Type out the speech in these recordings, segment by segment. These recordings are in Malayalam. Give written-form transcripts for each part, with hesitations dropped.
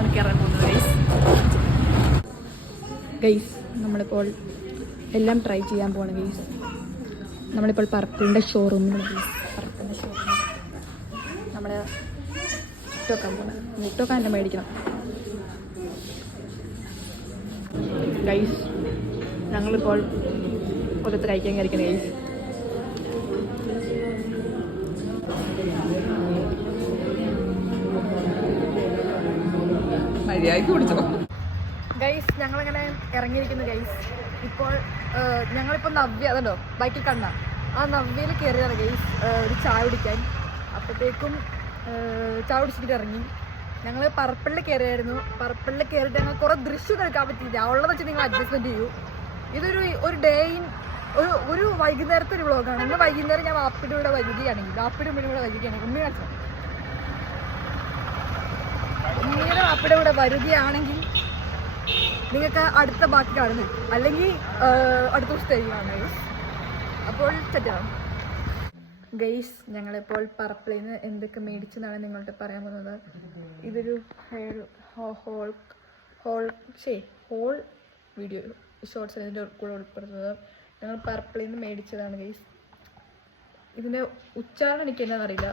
ഷോപ്പിലാണ് കയറാൻ പോകുന്നത് ഗൈസ്. നമ്മളിപ്പോൾ എല്ലാം ട്രൈ ചെയ്യാൻ പോവാണ് ഗൈസ്. നമ്മളിപ്പോൾ പർപ്പിളിൻ്റെ ഷോറൂമിലാണ് ഗൈസ്. പർപ്പിളിൻ്റെ ഷോറൂമിൽ നമ്മൾ മുട്ടോക്കാൻ പോകണം. മുട്ടോക്കാൻ തന്നെ മേടിക്കണം ഗൈസ്. ഞങ്ങളിപ്പോൾ ഒരിടത്ത് കഴിക്കാൻ കയറിക്കണം ഗൈസ്. മര്യാദയ്ക്ക് കുടിച്ചോ ഗൈസ്. ഞങ്ങളിങ്ങനെ ഇറങ്ങിയിരിക്കുന്നു ഗൈസ്. ഇപ്പോൾ ഞങ്ങളിപ്പോൾ നവ്യ അതുണ്ടോ ബൈക്കിൽ കണ്ട ആ നവ്യയിൽ കയറിയതാണ് ഗൈസ് ഒരു ചായ കുടിക്കാൻ. അപ്പോഴത്തേക്കും ചായ കുടിച്ചിട്ട് ഇറങ്ങി. ഞങ്ങൾ പർപ്പിളിൽ കയറിയായിരുന്നു. പർപ്പിളിൽ കയറിയിട്ട് ഞങ്ങൾ കുറേ ദൃശ്യം എടുക്കാൻ പറ്റിയില്ല. ഉള്ളത് വെച്ച് നിങ്ങൾ അഡ്ജസ്റ്റ്മെൻറ്റ് ചെയ്യൂ. ഒരു ഡേയും ഒരു വൈകുന്നേരത്തെ ഒരു വ്ളോഗാണ്. ഇന്ന് വൈകുന്നേരം ഞാൻ വാപ്പിയുടെ കൂടെ വരികയാണെങ്കിൽ ഉമ്മയുടെ വാപ്പിയുടെ കൂടെ വരികയാണെങ്കിൽ നിങ്ങൾക്ക് അടുത്ത ബാക്കി കാണുന്നു, അല്ലെങ്കിൽ അടുത്ത ദിവസത്തേക്ക് കാണുന്നത്. അപ്പോൾ സെറ്റാണ് ഗൈസ്. ഞങ്ങളിപ്പോൾ പർപ്പിളിൽ നിന്ന് എന്തൊക്കെ മേടിച്ചെന്നാണ് നിങ്ങളുടെ പറയാൻ പോകുന്നത്. ഇതൊരു ഹോൾ വീഡിയോ ഷോർട്സ് ഇതിൻ്റെ കൂടെ ഉൾപ്പെടുത്തുന്നത്. ഞങ്ങൾ പർപ്പിളിൽ നിന്ന് മേടിച്ചതാണ് ഗൈസ്. ഇതിൻ്റെ ഉച്ചാരണം എനിക്ക് എന്നാന്നറിയില്ല.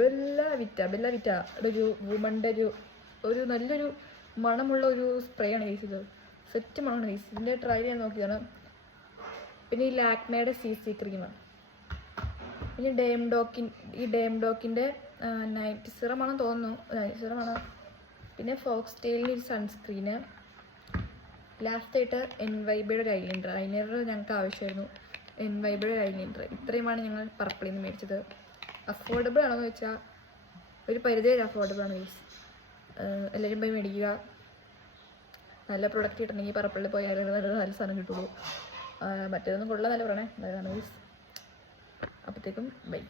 ബെല്ല വിറ്റ ഒരു വുമൻ്റെ ഒരു നല്ലൊരു മണമുള്ള ഒരു സ്പ്രേ ആണ് ഗൈസ്. ഇത് സെറ്റ് മണമാണ് ഗൈസ്. ഇതിൻ്റെ ട്രൈ ചെയ്യാൻ നോക്കിയതാണ്. പിന്നെ ഈ ലാക്മേയുടെ CC ക്രീമാണ്. പിന്നെ ഡേം ഡോക്കിൻ്റെ നൈറ്റ് സിറമാണെന്ന് തോന്നുന്നു. നൈറ്റ് സിറമാണ്. പിന്നെ ഫോക്സ് ടെയിലിൻ്റെ ഒരു സൺസ്ക്രീന്. ലാസ്റ്റായിട്ട് എൻവൈബയുടെ ഒരു ഐലൈനർ ഞങ്ങൾക്ക് ആവശ്യമായിരുന്നു. എൻവൈബയുടെ ഒരു ഐലൈനർ. ഇത്രയുമാണ് ഞങ്ങൾ പർപ്പിളിൽ നിന്ന് മേടിച്ചത്. അഫോർഡബിൾ ആണോയെന്ന് വെച്ചാൽ ഒരു പരിധി വരെ അഫോർഡബിൾ ആണ് ഗൈസ്. എല്ലാവരും പോയി മേടിക്കുക. നല്ല പ്രൊഡക്റ്റ് കിട്ടണമെങ്കിൽ പർപ്പിളിൽ പോയാലും നല്ല സാധനം കിട്ടുള്ളൂ. മറ്റേതൊന്നും കൊള്ളാന്നല്ല പറയണേ. അതാണ് ഗൈസ്. അപ്പോഴത്തേക്കും ബൈ.